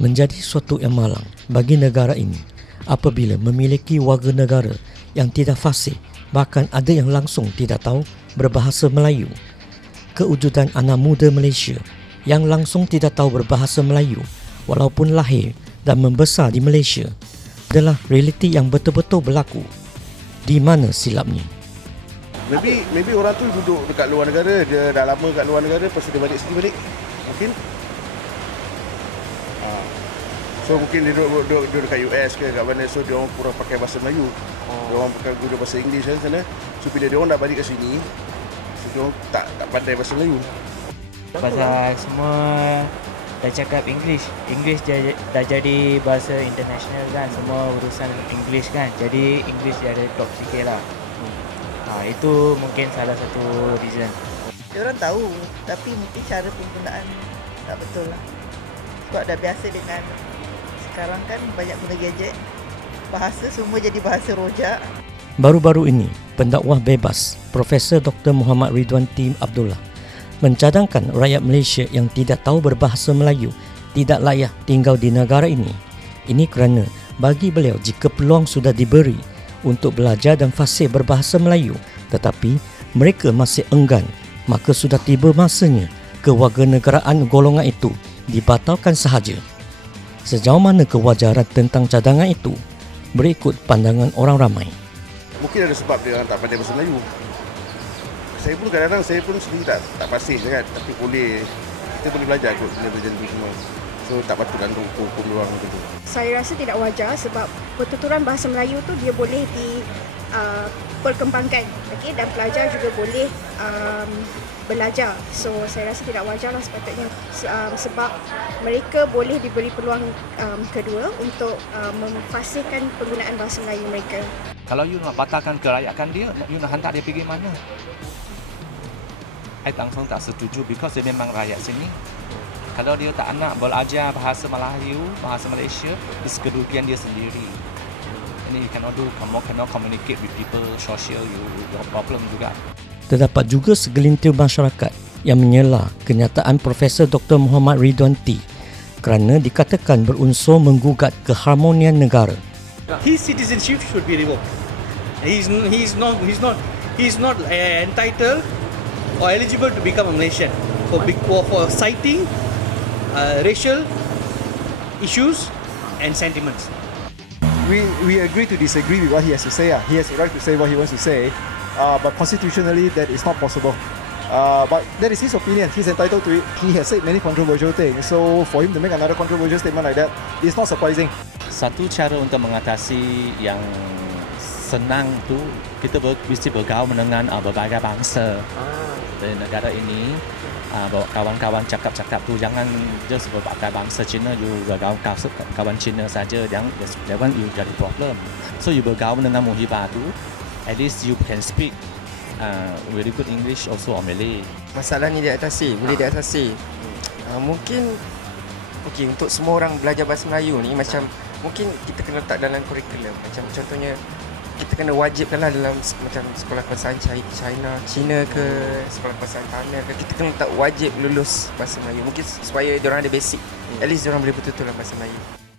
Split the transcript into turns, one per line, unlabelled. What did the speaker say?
menjadi suatu yang malang bagi negara ini apabila memiliki warga negara yang tidak fasih bahkan ada yang langsung tidak tahu berbahasa Melayu. Kewujudan anak muda Malaysia yang langsung tidak tahu berbahasa Melayu walaupun lahir dan membesar di Malaysia adalah realiti yang betul-betul berlaku. Di mana silapnya?
Maybe maybe orang tu duduk dekat luar negara, dia dah lama kat luar negara, tu dia balik sini balik. Mungkin. So mungkin dia duduk, duduk, duduk dekat US ke kat mana so dia orang kurang pakai bahasa Melayu. Oh. Dia orang pakai guna bahasa Inggeris kan sana. So bila dia orang dah balik ke sini, so dia orang tak tak pandai bahasa Melayu.
Pasal semua dah cakap English. English dah, dah jadi bahasa international kan. Semua urusan English kan. Jadi English dia ada top sikit lah. Ha, itu mungkin salah satu reason.
Dia orang tahu tapi mungkin cara penggunaan tak betul lah. Sebab dah biasa dengan sekarang kan banyak guna gadget. Bahasa semua jadi bahasa rojak.
Baru-baru ini, pendakwah bebas Profesor Dr. Muhammad Ridwan Tim Abdullah mencadangkan rakyat Malaysia yang tidak tahu berbahasa Melayu tidak layak tinggal di negara ini. Ini kerana bagi beliau jika peluang sudah diberi untuk belajar dan fasih berbahasa Melayu tetapi mereka masih enggan maka sudah tiba masanya kewarganegaraan golongan itu dibatalkan sahaja. Sejauh mana kewajaran tentang cadangan itu berikut pandangan orang ramai.
Mungkin ada sebab dia orang tak pandai bahasa Melayu. Saya pun kadang-kadang saya pun sendiri tak tak fasih sangat tapi boleh kita boleh belajar kot benda macam tu semua. So tak patut kan hukum hukum dia orang macam tu.
saya rasa tidak wajar sebab pertuturan bahasa Melayu tu dia boleh di uh, perkembangkan okay? dan pelajar juga boleh um, belajar so saya rasa tidak wajar lah sepatutnya Se- um, sebab mereka boleh diberi peluang um, kedua untuk um, memfasihkan penggunaan bahasa Melayu mereka
Kalau you nak batalkan kerayakan dia, you nak hantar dia pergi mana? I langsung tak setuju because dia memang rakyat sini. Kalau dia tak nak belajar bahasa Melayu, bahasa Malaysia, it's kerugian dia sendiri. Ini you cannot do, kamu cannot communicate with people, social, you, your problem juga.
Terdapat juga segelintir masyarakat yang menyela kenyataan Profesor Dr. Muhammad Ridwan T kerana dikatakan berunsur menggugat keharmonian negara.
his citizenship should be revoked. He's he's not he's not he's not uh, entitled or eligible to become a Malaysian for for, for citing uh, racial issues and sentiments.
we, we agree to disagree with what he has to say. Uh. He has the right to say what he wants to say, uh, but constitutionally that is not possible. Uh, but that is his opinion. He's entitled to it. He has said many controversial things. So for him to make another controversial statement like that, it's not surprising.
Satu cara untuk mengatasi yang senang tu kita ber, mesti bergaul dengan uh, berbagai bangsa dari negara ini. Uh, bawa kawan-kawan cakap-cakap tu jangan just berbagai bangsa Cina you bergaul kawan, Cina saja jangan jangan you jadi problem. So you bergaul dengan muhibah tu at least you can speak uh, very good English also or Malay.
masalah ni diatasi, boleh diatasi. Uh, mungkin okey untuk semua orang belajar bahasa Melayu ni macam mungkin kita kena letak dalam kurikulum. Macam contohnya kita kena wajibkan lah dalam macam sekolah bahasa China, China, ke sekolah bahasa Tamil ke kita kena letak wajib lulus bahasa Melayu. Mungkin supaya dia orang ada basic. At least dia orang boleh betul-betul dalam bahasa Melayu.